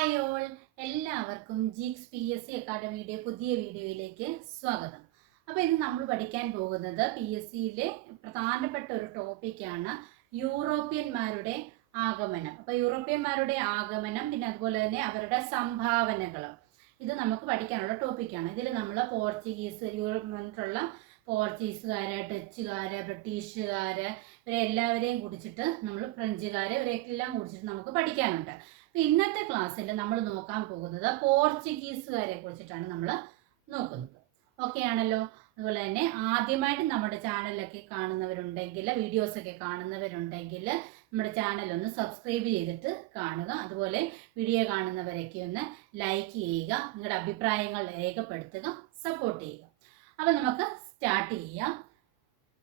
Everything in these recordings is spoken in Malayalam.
ഹായ് ഓൾ, എല്ലാവർക്കും ജീക്സ് PSC അക്കാഡമിയുടെ പുതിയ വീഡിയോയിലേക്ക് സ്വാഗതം. അപ്പോൾ ഇന്ന് നമ്മൾ പഠിക്കാൻ പോകുന്നത് PSCയിലെ പ്രധാനപ്പെട്ട ഒരു ടോപ്പിക്കാണ് യൂറോപ്യന്മാരുടെ ആഗമനം. അപ്പോൾ യൂറോപ്യന്മാരുടെ ആഗമനം, പിന്നെ അതുപോലെ തന്നെ അവരുടെ സംഭാവനകൾ, ഇത് നമുക്ക് പഠിക്കാനുള്ള ടോപ്പിക്കാണ്. ഇതിൽ നമ്മൾ പോർച്ചുഗീസുകാർ, ഡച്ചുകാർ, ബ്രിട്ടീഷുകാർ, ഇവരെല്ലാവരെയും കുറിച്ചിട്ട് നമ്മൾ ഫ്രഞ്ചുകാർ, ഇവരെല്ലാം കുറിച്ചിട്ട് നമുക്ക് പഠിക്കാനുണ്ട്. അപ്പോൾ ഇന്നത്തെ ക്ലാസ്സിൽ നമ്മൾ നോക്കാൻ പോകുന്നത് പോർച്ചുഗീസുകാരെ കുറിച്ചിട്ടാണ് നമ്മൾ നോക്കുന്നത്. ഓക്കെ ആണല്ലോ? അതുപോലെ തന്നെ ആദ്യമായിട്ട് നമ്മുടെ ചാനലൊക്കെ കാണുന്നവരുണ്ടെങ്കിൽ, വീഡിയോസൊക്കെ കാണുന്നവരുണ്ടെങ്കിൽ നമ്മുടെ ചാനലൊന്ന് സബ്സ്ക്രൈബ് ചെയ്തിട്ട് കാണുക. അതുപോലെ വീഡിയോ കാണുന്നവരൊക്കെ ഒന്ന് ലൈക്ക് ചെയ്യുക, നിങ്ങളുടെ അഭിപ്രായങ്ങൾ രേഖപ്പെടുത്തുക, സപ്പോർട്ട് ചെയ്യുക. അപ്പോൾ നമുക്ക് സ്റ്റാർട്ട് ചെയ്യാം.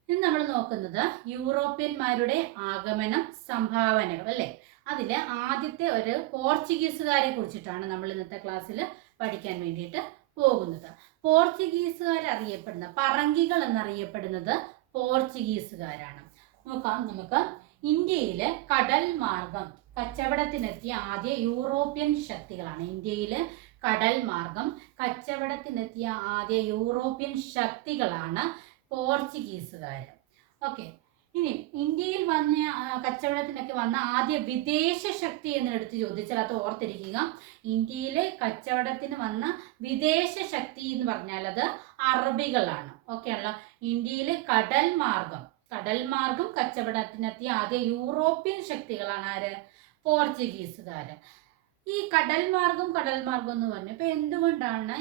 ഇന്ന് നമ്മൾ നോക്കുന്നത് യൂറോപ്യന്മാരുടെ ആഗമനം, സംഭാവനകൾ അല്ലേ. അതിൽ ആദ്യത്തെ ഒരു പോർച്ചുഗീസുകാരെ കുറിച്ചിട്ടാണ് നമ്മൾ ഇന്നത്തെ ക്ലാസ്സിൽ പഠിക്കാൻ വേണ്ടിയിട്ട് പോകുന്നത്. പോർച്ചുഗീസുകാർ അറിയപ്പെടുന്ന പറങ്കികൾ എന്നറിയപ്പെടുന്നത് പോർച്ചുഗീസുകാരാണ്. നോക്കാം നമുക്ക്. ഇന്ത്യയിൽ കടൽ മാർഗം കച്ചവടത്തിനെത്തിയ ആദ്യ യൂറോപ്യൻ ശക്തികളാണ്. ഇന്ത്യയിൽ കടൽ മാർഗം കച്ചവടത്തിനെത്തിയ ആദ്യ യൂറോപ്യൻ ശക്തികളാണ് പോർച്ചുഗീസുകാർ. ഓക്കെ, ഇനി ഇന്ത്യയിൽ വന്ന കച്ചവടത്തിനൊക്കെ വന്ന ആദ്യ വിദേശ ശക്തി എന്നെടുത്ത് ചോദിച്ചാൽ അത് ഓർത്തിരിക്കുക. ഇന്ത്യയിലെ കച്ചവടത്തിന് വന്ന വിദേശ ശക്തി എന്ന് പറഞ്ഞാൽ അത് അറബികളാണ്. ഓക്കെ ആണല്ലോ. ഇന്ത്യയിൽ കടൽ മാർഗം കച്ചവടത്തിനെത്തിയ ആദ്യ യൂറോപ്യൻ ശക്തികളാണ് ആര്? പോർച്ചുഗീസുകാർ. ഈ കടൽ മാർഗം എന്ന് പറഞ്ഞു. ഇപ്പൊ എന്തുകൊണ്ടാണ്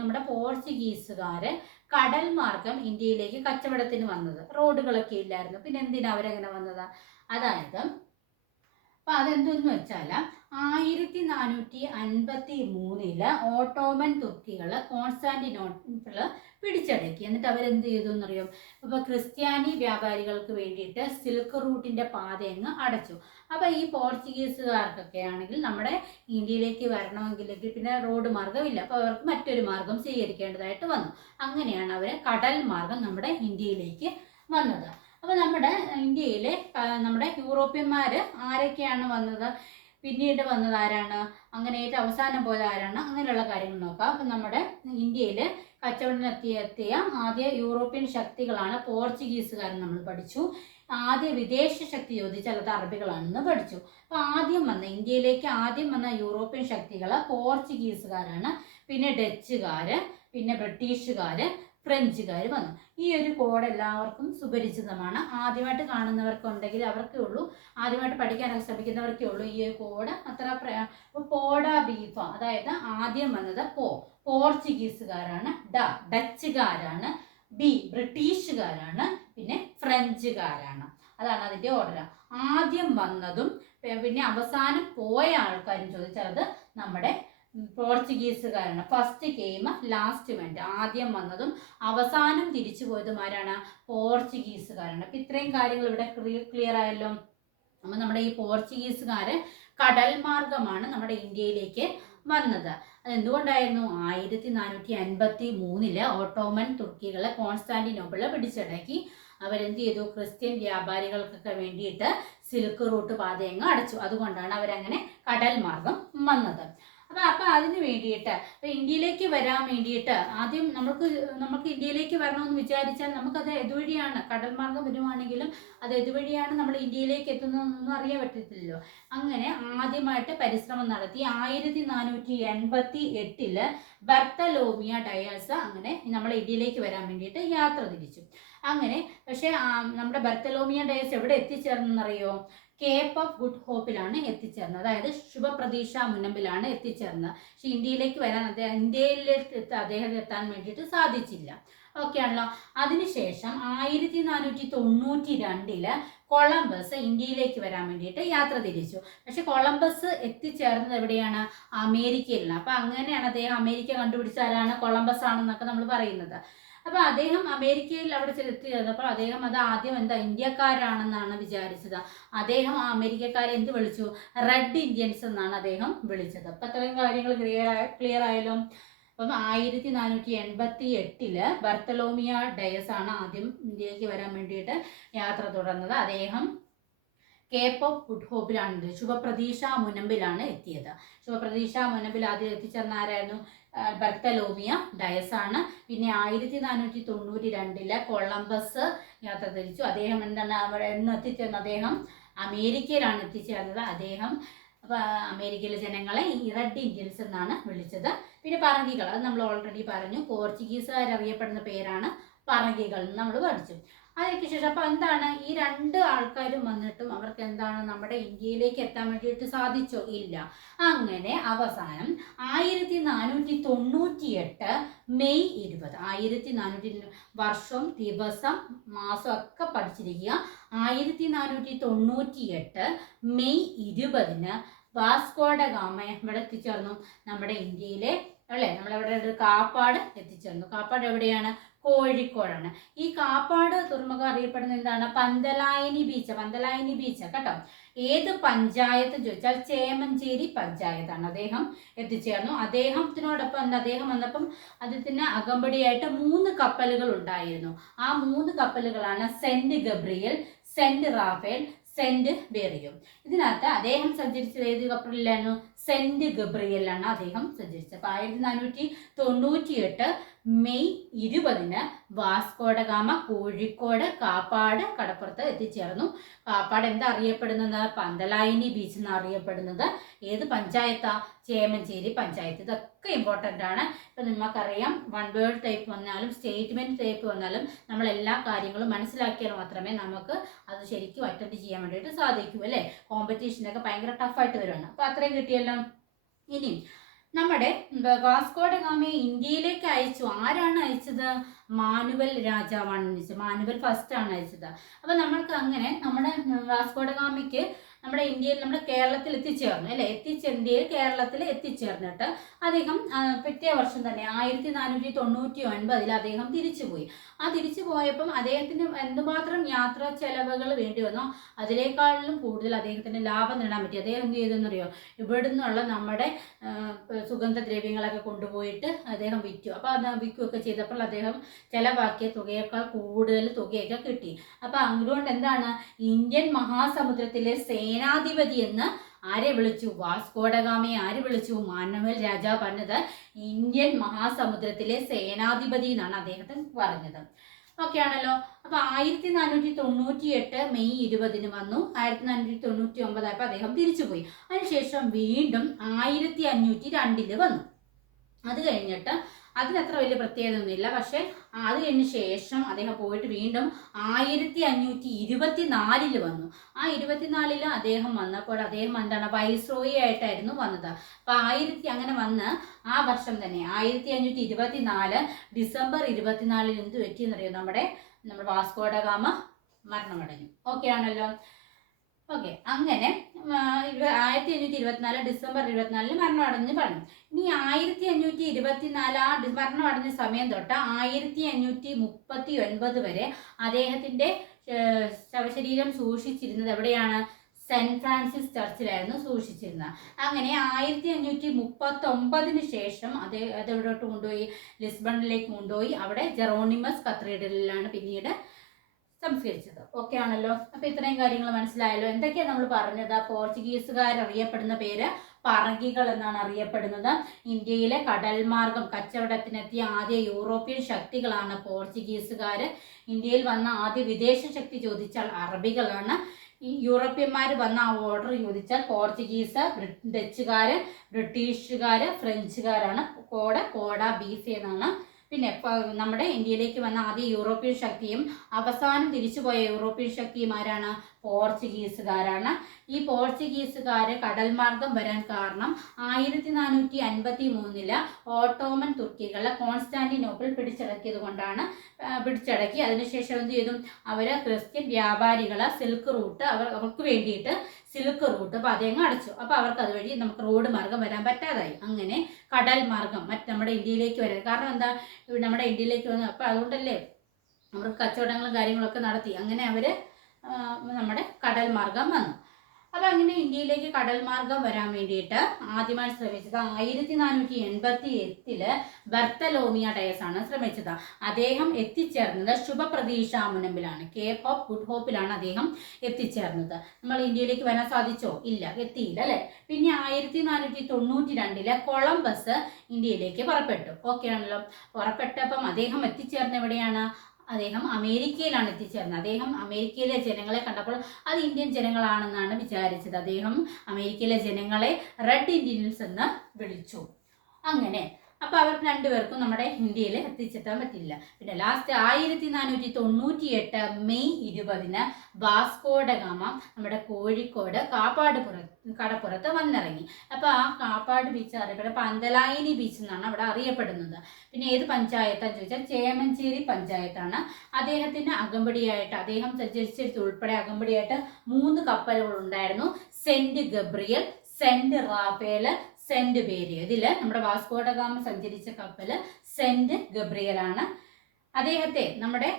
നമ്മുടെ പോർച്ചുഗീസുകാര് കടൽ മാർഗം ഇന്ത്യയിലേക്ക് കച്ചവടത്തിന് വന്നത്? റോഡുകളൊക്കെ ഇല്ലായിരുന്നു, പിന്നെ എന്തിനാ അവരെങ്ങനെ വന്നത്? അതായത് അപ്പൊ അതെന്തെന്ന് വെച്ചാൽ 1453 ഓട്ടോമൻ തുർക്കികള് കോൺസ്റ്റാന്റിനോപ്പിള് പിടിച്ചടക്കി. എന്നിട്ട് അവരെന്ത് ചെയ്തു എന്നറിയും? ഇപ്പൊ ക്രിസ്ത്യാനി വ്യാപാരികൾക്ക് വേണ്ടിയിട്ട് സിൽക്ക് റൂട്ടിന്റെ പാത അങ്ങ് അടച്ചു. അപ്പൊ ഈ പോർച്ചുഗീസുകാർക്കൊക്കെ ആണെങ്കിൽ നമ്മുടെ ഇന്ത്യയിലേക്ക് വരണമെങ്കിൽ പിന്നെ റോഡ് മാർഗമില്ല, അപ്പൊ അവർക്ക് മറ്റൊരു മാർഗം സ്വീകരിക്കേണ്ടതായിട്ട് വന്നു. അങ്ങനെയാണ് അവര് കടൽ മാർഗം നമ്മുടെ ഇന്ത്യയിലേക്ക് വന്നത്. അപ്പൊ നമ്മുടെ ഇന്ത്യയിലെ നമ്മുടെ യൂറോപ്യന്മാര് ആരൊക്കെയാണ് വന്നത്? പിന്നീട് വന്നത് ആരാണ്? അങ്ങനെ ഏറ്റവും അവസാനം പോയത് ആരാണ്? അങ്ങനെയുള്ള കാര്യങ്ങൾ നോക്കാം. അപ്പൊ നമ്മുടെ ഇന്ത്യയിൽ കച്ചവടത്തിനെത്തിയ ആദ്യ യൂറോപ്യൻ ശക്തികളാണ് പോർച്ചുഗീസുകാർ നമ്മൾ പഠിച്ചു. ആദ്യ വിദേശ ശക്തി ചോദിച്ചാൽ അത് അറബികളാണെന്ന് പഠിച്ചു. അപ്പൊ ഇന്ത്യയിലേക്ക് ആദ്യം വന്ന യൂറോപ്യൻ ശക്തികള് പോർച്ചുഗീസുകാരാണ്. പിന്നെ ഡച്ചുകാര്, പിന്നെ ബ്രിട്ടീഷുകാര്, ഫ്രഞ്ചുകാർ വന്നു. ഈ ഒരു കോഡ് എല്ലാവർക്കും സുപരിചിതമാണ്. ആദ്യമായിട്ട് കാണുന്നവർക്കുണ്ടെങ്കിൽ അവർക്കേ ഉള്ളൂ, ആദ്യമായിട്ട് പഠിക്കാനൊക്കെ ശ്രമിക്കുന്നവർക്കേ ഉള്ളൂ ഈ ഒരു കോഡ് അത്ര. പോഡ ബീഫ, അതായത് ആദ്യം വന്നത് പോർച്ചുഗീസുകാരാണ്, ഡച്ചുകാരാണ്, ബ്രിട്ടീഷുകാരാണ്, പിന്നെ ഫ്രഞ്ചുകാരാണ്. അതാണ് അതിന്റെ ഓർഡർ. ആദ്യം വന്നതും പിന്നെ അവസാനം പോയ ആൾക്കാരും ചോദിച്ചാൽ അത് നമ്മുടെ പോർച്ചുഗീസുകാരാണ്. First came last went. ആദ്യം വന്നതും അവസാനം തിരിച്ചു പോയതും ആരാണ്? പോർച്ചുഗീസുകാരാണ്. അപ്പൊ ഇത്രയും കാര്യങ്ങൾ ഇവിടെ ക്ലിയർ ആയല്ലോ. അപ്പൊ നമ്മുടെ ഈ പോർച്ചുഗീസുകാര് കടൽ മാർഗമാണ് നമ്മുടെ ഇന്ത്യയിലേക്ക് വന്നത്. അതെന്തുകൊണ്ടായിരുന്നു? 1453 ഓട്ടോമൻ തുർക്കികളെ കോൺസ്റ്റാന്റിനോപ്പിള് പിടിച്ചടക്കി. അവരെന്ത് ചെയ്തു? ക്രിസ്ത്യൻ വ്യാപാരികൾക്കൊക്കെ വേണ്ടിയിട്ട് സിൽക്ക് റൂട്ട് പാതയങ്ങ് അടച്ചു. അതുകൊണ്ടാണ് അവരങ്ങനെ കടൽ മാർഗം വന്നത്. അപ്പൊ അതിന് വേണ്ടിയിട്ട് ഇന്ത്യയിലേക്ക് വരാൻ വേണ്ടിയിട്ട് ആദ്യം നമുക്ക് ഇന്ത്യയിലേക്ക് വരണമെന്ന് വിചാരിച്ചാൽ നമുക്കത് എതുവഴിയാണ്? കടൽ മാർഗം വരുവാണെങ്കിലും അത് എതുവഴിയാണ് നമ്മൾ ഇന്ത്യയിലേക്ക് എത്തുന്നതെന്നൊന്നും അറിയാൻ പറ്റത്തില്ലല്ലോ. അങ്ങനെ ആദ്യമായിട്ട് പരിശ്രമം നടത്തി 1488 ബർത്തലോമിയ ഡയസ് അങ്ങനെ നമ്മുടെ ഇന്ത്യയിലേക്ക് വരാൻ വേണ്ടിയിട്ട് യാത്ര തിരിച്ചു. അങ്ങനെ പക്ഷെ നമ്മുടെ ബർത്തലോമിയ ഡയസ് എവിടെ എത്തിച്ചേർന്നെന്നറിയോ? കേപ്പ് ഓഫ് ഗുഡ് ഹോപ്പിലാണ് എത്തിച്ചേർന്നത്. അതായത് ശുഭപ്രതീക്ഷ മുനമ്പിലാണ് എത്തിച്ചേർന്നത്. പക്ഷെ ഇന്ത്യയിലേക്ക് വരാൻ ഇന്ത്യയിലേക്ക് അദ്ദേഹം എത്താൻ വേണ്ടിയിട്ട് സാധിച്ചില്ല. ഓക്കെ ആണല്ലോ. അതിനുശേഷം 1492 കൊളംബസ് ഇന്ത്യയിലേക്ക് വരാൻ വേണ്ടിയിട്ട് യാത്ര തിരിച്ചു. പക്ഷെ കൊളംബസ് എത്തിച്ചേർന്നത് എവിടെയാണ്? അമേരിക്കയിലാണ്. അപ്പൊ അങ്ങനെയാണ് അദ്ദേഹം അമേരിക്ക കണ്ടുപിടിച്ച ആരാണ്? കൊളംബസ് ആണെന്നൊക്കെ നമ്മൾ പറയുന്നത്. അപ്പൊ അദ്ദേഹം അമേരിക്കയിൽ അവിടെ എത്തിച്ചേർന്നപ്പോൾ അദ്ദേഹം അത് ആദ്യം ഇന്ത്യക്കാരാണെന്നാണ് വിചാരിച്ചത്. അദ്ദേഹം ആ അമേരിക്കക്കാരെ എന്ത് വിളിച്ചു? റെഡ് ഇന്ത്യൻസ് എന്നാണ് അദ്ദേഹം വിളിച്ചത്. അപ്പൊ അത്രയും കാര്യങ്ങൾ ക്ലിയർ ആയല്ലോ. അപ്പം 1488 ബർത്തലോമിയ ഡയസ് ആണ് ആദ്യം ഇന്ത്യയിലേക്ക് വരാൻ വേണ്ടിയിട്ട് യാത്ര തുടർന്നത്. അദ്ദേഹം കേപ്പ് ഓഫ് ഗുഡ് ഹോപ്പിലാണ് ശുഭപ്രതീക്ഷ മുനമ്പിലാണ് എത്തിയത്. ശുഭപ്രതീക്ഷ മുനമ്പിൽ ആദ്യം എത്തിച്ചേർന്ന ആരായിരുന്നു? ബർത്തലോമിയ ഡയസ് ആണ്. പിന്നെ 1492 കൊളംബസ് യാത്ര തിരിച്ചു. അദ്ദേഹം എന്താണ് അവിടെ എന്ന് എത്തിച്ചേർന്നത്? അദ്ദേഹം അമേരിക്കയിലാണ് എത്തിച്ചേർന്നത്. അദ്ദേഹം അമേരിക്കയിലെ ജനങ്ങളെ റെഡ് ഇന്ത്യൻസ് എന്നാണ് വിളിച്ചത്. പിന്നെ പറങ്കികൾ, അത് നമ്മൾ ഓൾറെഡി പറഞ്ഞു. പോർച്ചുഗീസുകാർ അറിയപ്പെടുന്ന പേരാണ് പറങ്കികൾ എന്ന് നമ്മൾ പഠിച്ചു. അതിനൊക്കെ ശേഷം അപ്പോൾ എന്താണ്, ഈ രണ്ട് ആൾക്കാരും വന്നിട്ടും അവർക്ക് എന്താണ് നമ്മുടെ ഇന്ത്യയിലേക്ക് എത്താൻ വേണ്ടിയിട്ട് സാധിച്ചോ? ഇല്ല. അങ്ങനെ അവസാനം 1498 മെയ് 20, 1400 വർഷം ദിവസം മാസം ഒക്കെ പഠിച്ചിരിക്കുക. 1498 മെയ് 20 വാസ്കോ ഡ ഗാമ ഇവിടെ എത്തിച്ചേർന്നു നമ്മുടെ ഇന്ത്യയിലെ, അല്ലേ? നമ്മളെവിടെ ഒരു കാപ്പാട് എത്തിച്ചേർന്നു. കാപ്പാട് എവിടെയാണ്? കോഴിക്കോടാണ്. ഈ കാപ്പാട് തുറമുഖം അറിയപ്പെടുന്നത് എന്താണ്? പന്തലായനി ബീച്ച്. പന്തലായനി ബീച്ച് കേട്ടോ. ഏത് പഞ്ചായത്ത് ചോദിച്ചാൽ ചേമഞ്ചേരി പഞ്ചായത്താണ്. അദ്ദേഹം എത്തിച്ചേർന്നു. അദ്ദേഹത്തിനോടൊപ്പം അദ്ദേഹം വന്നപ്പം അദ്ദേഹത്തിന് അകമ്പടിയായിട്ട് 3 കപ്പലുകൾ ഉണ്ടായിരുന്നു. ആ 3 കപ്പലുകളാണ് saint Gabriel, saint Raphael, saint ബെറിയും. ഇതിനകത്ത് അദ്ദേഹം സഞ്ചരിച്ചത് ഏത് കപ്പലിലായിരുന്നു? സെന്റ് ഗബ്രിയലാണ് അദ്ദേഹം സഞ്ചരിച്ചത്. അപ്പോൾ 1498 May 20 Vasco da Gama Kozhikode Kappad കടപ്പുറത്ത് എത്തിച്ചേർന്നു. കാപ്പാട് എന്താ അറിയപ്പെടുന്നത്? പന്തലായനി ബീച്ച് എന്ന് അറിയപ്പെടുന്നത്. ഏത് പഞ്ചായത്താ? ചേമഞ്ചേരി പഞ്ചായത്ത്. ഇതൊക്കെ ഇമ്പോർട്ടൻ്റ് ആണ്. ഇപ്പം നിങ്ങൾക്കറിയാം, വൺ വേർഡ് ടൈപ്പ് വന്നാലും സ്റ്റേറ്റ്മെൻറ്റ് ടൈപ്പ് വന്നാലും നമ്മൾ എല്ലാ കാര്യങ്ങളും മനസ്സിലാക്കിയാൽ മാത്രമേ നമുക്ക് അത് ശരിക്കും അറ്റൻഡ് ചെയ്യാൻ വേണ്ടിയിട്ട് സാധിക്കൂ, അല്ലേ? കോമ്പറ്റീഷനൊക്കെ ഭയങ്കര ടഫായിട്ട് വരുവാണ്. അപ്പോൾ അത്രയും കിട്ടിയല്ലോ. ഇനി നമ്മുടെ വാസ്കോ ഡ ഗാമയെ ഇന്ത്യയിലേക്ക് അയച്ചു. ആരാണ് അയച്ചത്? മാനുവൽ രാജാവാണ് അയച്ചത്. മാനുവൽ ഫസ്റ്റ് ആണ് അയച്ചത്. അപ്പം നമ്മൾക്ക് അങ്ങനെ നമ്മുടെ വാസ്കോ ഡ ഗാമയ്ക്ക് നമ്മുടെ ഇന്ത്യയിൽ, നമ്മുടെ കേരളത്തിൽ എത്തിച്ചേർന്നു, അല്ലേ? ഇന്ത്യയിൽ കേരളത്തിൽ എത്തിച്ചേർന്നിട്ട് അദ്ദേഹം പിറ്റേ വർഷം തന്നെ 1499 അദ്ദേഹം തിരിച്ചുപോയി. ആ തിരിച്ചു പോയപ്പം അദ്ദേഹത്തിന് എന്തുമാത്രം യാത്രാ ചെലവുകൾ വേണ്ടി വന്നോ അതിനേക്കാളിലും കൂടുതൽ അദ്ദേഹത്തിന് ലാഭം നേടാൻ പറ്റി. അദ്ദേഹം എന്ത് ചെയ്തെന്നറിയോ? ഇവിടെ നിന്നുള്ള നമ്മുടെ സുഗന്ധദ്രവ്യങ്ങളൊക്കെ കൊണ്ടുപോയിട്ട് അദ്ദേഹം വിറ്റു. അപ്പോൾ അത് വിൽക്കുകയൊക്കെ ചെയ്തപ്പോൾ അദ്ദേഹം ചെലവാക്കിയ തുകയേക്കാൾ കൂടുതൽ തുകയൊക്കെ കിട്ടി. അപ്പോൾ അതുകൊണ്ട് എന്താണ്, ഇന്ത്യൻ മഹാസമുദ്രത്തിലെ സേനാധിപതി എന്ന് ആരെ വിളിച്ചു? വാസ്കോ ഡ ഗാമയെ ആര് വിളിച്ചു? മാനുവൽ രാജാവ് പറഞ്ഞത് ഇന്ത്യൻ മഹാസമുദ്രത്തിലെ സേനാധിപതി എന്നാണ് അദ്ദേഹത്തിന് പറഞ്ഞത്. ഓക്കെ ആണല്ലോ. അപ്പൊ 1498 മെയ് 20 വന്നു. 1499 ആയപ്പോൾ അദ്ദേഹം തിരിച്ചുപോയി. അതിനുശേഷം വീണ്ടും 1502 വന്നു. അത് കഴിഞ്ഞിട്ട് അതിനത്ര വലിയ പ്രത്യേകത ഒന്നുമില്ല. പക്ഷെ അത് കഴിഞ്ഞ ശേഷം അദ്ദേഹം പോയിട്ട് വീണ്ടും 1524 വന്നു. ആ 24 അദ്ദേഹം വന്നപ്പോൾ അദ്ദേഹം എന്താണ്, വൈസ്രോയി ആയിട്ടായിരുന്നു വന്നത്. അപ്പൊ അങ്ങനെ വന്ന് ആ വർഷം തന്നെ 1524 ഡിസംബർ 24 എന്ത് പറ്റിയെന്നറിയോ? നമ്മുടെ വാസ്കോ ഡ ഗാമ മരണമടഞ്ഞു. ഓക്കെ ആണല്ലോ. ഓക്കെ, അങ്ങനെ 1524 ഡിസംബർ 24 മരണമടഞ്ഞ് പറഞ്ഞു. ഇനി 1524 ആ മരണമടഞ്ഞ സമയം തൊട്ട് 1539 വരെ അദ്ദേഹത്തിന്റെ ശവശരീരം സൂക്ഷിച്ചിരുന്നത് എവിടെയാണ്? സെന്റ് ഫ്രാൻസിസ് ചർച്ചിലായിരുന്നു സൂക്ഷിച്ചിരുന്നത്. അങ്ങനെ 1539 ശേഷം അതെവിടോട്ട് കൊണ്ടുപോയി? ലിസ്ബണിലേക്ക് കൊണ്ടുപോയി. അവിടെ ജെറോണിമസ് കത്തീഡ്രലിലാണ് പിന്നീട് സംസ്കരിച്ചത്. ഓക്കെ ആണല്ലോ. അപ്പൊ ഇത്രയും കാര്യങ്ങൾ മനസ്സിലായല്ലോ. എന്തൊക്കെയാണ് നമ്മൾ പറഞ്ഞത്? പോർച്ചുഗീസുകാർ അറിയപ്പെടുന്ന പേര് പറങ്കികൾ എന്നാണ് അറിയപ്പെടുന്നത്. ഇന്ത്യയിലെ കടൽ മാർഗം കച്ചവടത്തിനെത്തിയ ആദ്യ യൂറോപ്യൻ ശക്തികളാണ് പോർച്ചുഗീസുകാർ. ഇന്ത്യയിൽ വന്ന ആദ്യ വിദേശ ശക്തി ചോദിച്ചാൽ അറബികളാണ്. ഈ യൂറോപ്യന്മാർ വന്ന ആ ഓർഡർ ചോദിച്ചാൽ പോർച്ചുഗീസ്, ഡച്ചുകാര്, ബ്രിട്ടീഷുകാര്, ഫ്രഞ്ചുകാരാണ്. കോഡ ബീഫ് എന്നാണ്. പിന്നെ നമ്മുടെ ഇന്ത്യയിലേക്ക് വന്ന ആദ്യ യൂറോപ്യൻ ശക്തിയും അവസാനം തിരിച്ചുപോയ യൂറോപ്യൻ ശക്തിയും ആരാണ്? പോർച്ചുഗീസുകാരാണ്. ഈ പോർച്ചുഗീസുകാര് കടൽ മാർഗം വരാൻ കാരണം 1453 ഓട്ടോമൻ തുർക്കികളെ കോൺസ്റ്റാന്റിനോപ്പിൾ പിടിച്ചടക്കിയത് കൊണ്ടാണ്. പിടിച്ചടക്കി. അതിനുശേഷം എന്ത് ചെയ്തു? അവര് ക്രിസ്ത്യൻ വ്യാപാരികളെ സിൽക്ക് റൂട്ട് അവർക്ക് വേണ്ടിയിട്ട് സിൽക്ക് റൂട്ട് പതയങ്ങ് അടച്ചു. അപ്പോൾ അവർക്ക് അതുവഴി നമുക്ക് റോഡ് മാർഗം വരാൻ പറ്റാതായി. അങ്ങനെ കടൽ മാർഗം നമ്മുടെ ഇന്ത്യയിലേക്ക് വരാൻ കാരണം എന്താ? നമ്മുടെ ഇന്ത്യയിലേക്ക് വന്നു. അപ്പോൾ അതുകൊണ്ടല്ലേ അവർക്ക് കച്ചവടങ്ങളും കാര്യങ്ങളൊക്കെ നടത്തി. അങ്ങനെ അവർ നമ്മുടെ കടൽ മാർഗം വന്നു. അപ്പൊ അങ്ങനെ ഇന്ത്യയിലേക്ക് കടൽ മാർഗം വരാൻ വേണ്ടിയിട്ട് ആദ്യമായി ശ്രമിച്ചത് 1488 ബർത്തലോമിയ ഡയസ് ആണ് ശ്രമിച്ചത്. അദ്ദേഹം എത്തിച്ചേർന്നത് ശുഭപ്രതീക്ഷ മുനമ്പിലാണ്, കേപ്പ് ഓഫ് ഗുഡ് ഹോപ്പിലാണ് അദ്ദേഹം എത്തിച്ചേർന്നത്. നമ്മൾ ഇന്ത്യയിലേക്ക് വരാൻ സാധിച്ചോ? ഇല്ല, എത്തിയില്ല അല്ലെ. പിന്നെ 1492 കൊളംബസ് ഇന്ത്യയിലേക്ക് പുറപ്പെട്ടു. ഓക്കെ ആണല്ലോ. പുറപ്പെട്ടപ്പം അദ്ദേഹം എത്തിച്ചേർന്ന എവിടെയാണ്? അദ്ദേഹം അമേരിക്കയിലാണ് എത്തിച്ചേർന്നത്. അദ്ദേഹം അമേരിക്കയിലെ ജനങ്ങളെ കണ്ടപ്പോൾ അത് ഇന്ത്യൻ ജനങ്ങളാണെന്നാണ് വിചാരിച്ചത്. അദ്ദേഹം അമേരിക്കയിലെ ജനങ്ങളെ റെഡ് ഇന്ത്യൻസ് എന്ന് വിളിച്ചു. അങ്ങനെ അപ്പൊ അവർക്ക് രണ്ടുപേർക്കും നമ്മുടെ ഇന്ത്യയിൽ എത്തിച്ചെത്താൻ പറ്റില്ല. പിന്നെ ലാസ്റ്റ് 1498 മെയ് 20 വാസ്കോഡ ഗാമ നമ്മുടെ കോഴിക്കോട് കടപ്പുറത്ത് വന്നിറങ്ങി. അപ്പൊ ആ കാപ്പാട് ബീച്ച് അറിയപ്പെടുന്നത് പന്തലായിനി ബീച്ച് എന്നാണ് അവിടെ അറിയപ്പെടുന്നത്. പിന്നെ ഏത് പഞ്ചായത്താന്ന് ചോദിച്ചാൽ ചേമഞ്ചേരി പഞ്ചായത്താണ്. അദ്ദേഹത്തിന് അകമ്പടിയായിട്ട്, അദ്ദേഹം സഞ്ചരിച്ചെടുത്ത് ഉൾപ്പെടെ അകമ്പടിയായിട്ട് 3 കപ്പലുകൾ ഉണ്ടായിരുന്നു. Saint Gabriel, saint Raphael, saint Berrio. ഇതില് നമ്മുടെ വാസ്കോഡ ഗാമ സഞ്ചരിച്ച കപ്പല് സെന്റ് ഗബ്രിയൽ ആണ്. അദ്ദേഹത്തെ നമ്മുടെ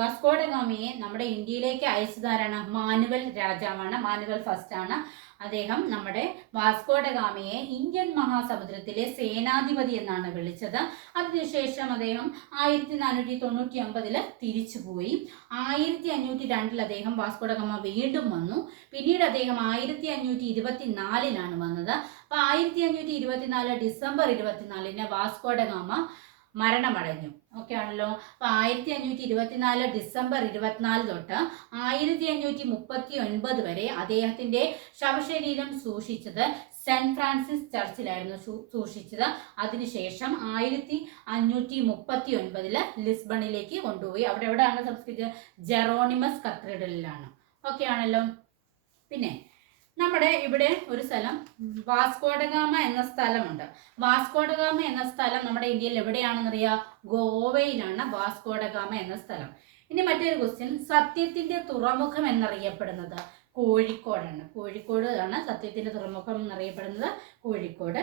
വാസ്കോഡ ഗാമയെ നമ്മുടെ ഇന്ത്യയിലേക്ക് അയച്ചതാരാണ്? മാനുവൽ രാജാവാണ്. മാനുവൽ ഫസ്റ്റ് ആണ്. അദ്ദേഹം നമ്മുടെ വാസ്കോഡ ഗാമയെ ഇന്ത്യൻ മഹാസമുദ്രത്തിലെ സേനാധിപതി എന്നാണ് വിളിച്ചത്. അതിനുശേഷം അദ്ദേഹം 1499 തിരിച്ചുപോയി. 1502 അദ്ദേഹം വാസ്കോഡ ഗാമ വീണ്ടും വന്നു. പിന്നീട് അദ്ദേഹം 1524 വന്നത്. അപ്പൊ 1524 ഡിസംബർ 24 വാസ്കോഡ ഗാമ മരണമടഞ്ഞു. ഓക്കെ ആണല്ലോ. അപ്പൊ 1524 ഡിസംബർ 24 തൊട്ട് 1539 വരെ അദ്ദേഹത്തിന്റെ ശവശരീരം സൂക്ഷിച്ചത് സെന്റ് ഫ്രാൻസിസ് ചർച്ചിലായിരുന്നു സൂക്ഷിച്ചത്. അതിനുശേഷം 1539 ലിസ്ബണിലേക്ക് കൊണ്ടുപോയി. അവിടെ എവിടെയാണ് സംസ്കരിച്ചത്? ജെറോണിമസ് കത്തീഡ്രലിലാണ്. ഓക്കെ ആണല്ലോ. പിന്നെ നമ്മുടെ ഇവിടെ ഒരു സ്ഥലം വാസ്കോഡ ഗാമ എന്ന സ്ഥലമുണ്ട്. വാസ്കോഡ ഗാമ എന്ന സ്ഥലം നമ്മുടെ ഇന്ത്യയിൽ എവിടെയാണെന്നറിയാം? ഗോവയിലാണ് വാസ്കോഡ ഗാമ എന്ന സ്ഥലം. ഇനി മറ്റൊരു ക്വസ്റ്റ്യൻ, സത്യത്തിന്റെ തുറമുഖം എന്നറിയപ്പെടുന്നത് കോഴിക്കോടാണ്. കോഴിക്കോട് ആണ് സത്യത്തിന്റെ തുറമുഖം എന്നറിയപ്പെടുന്നത്. കോഴിക്കോട്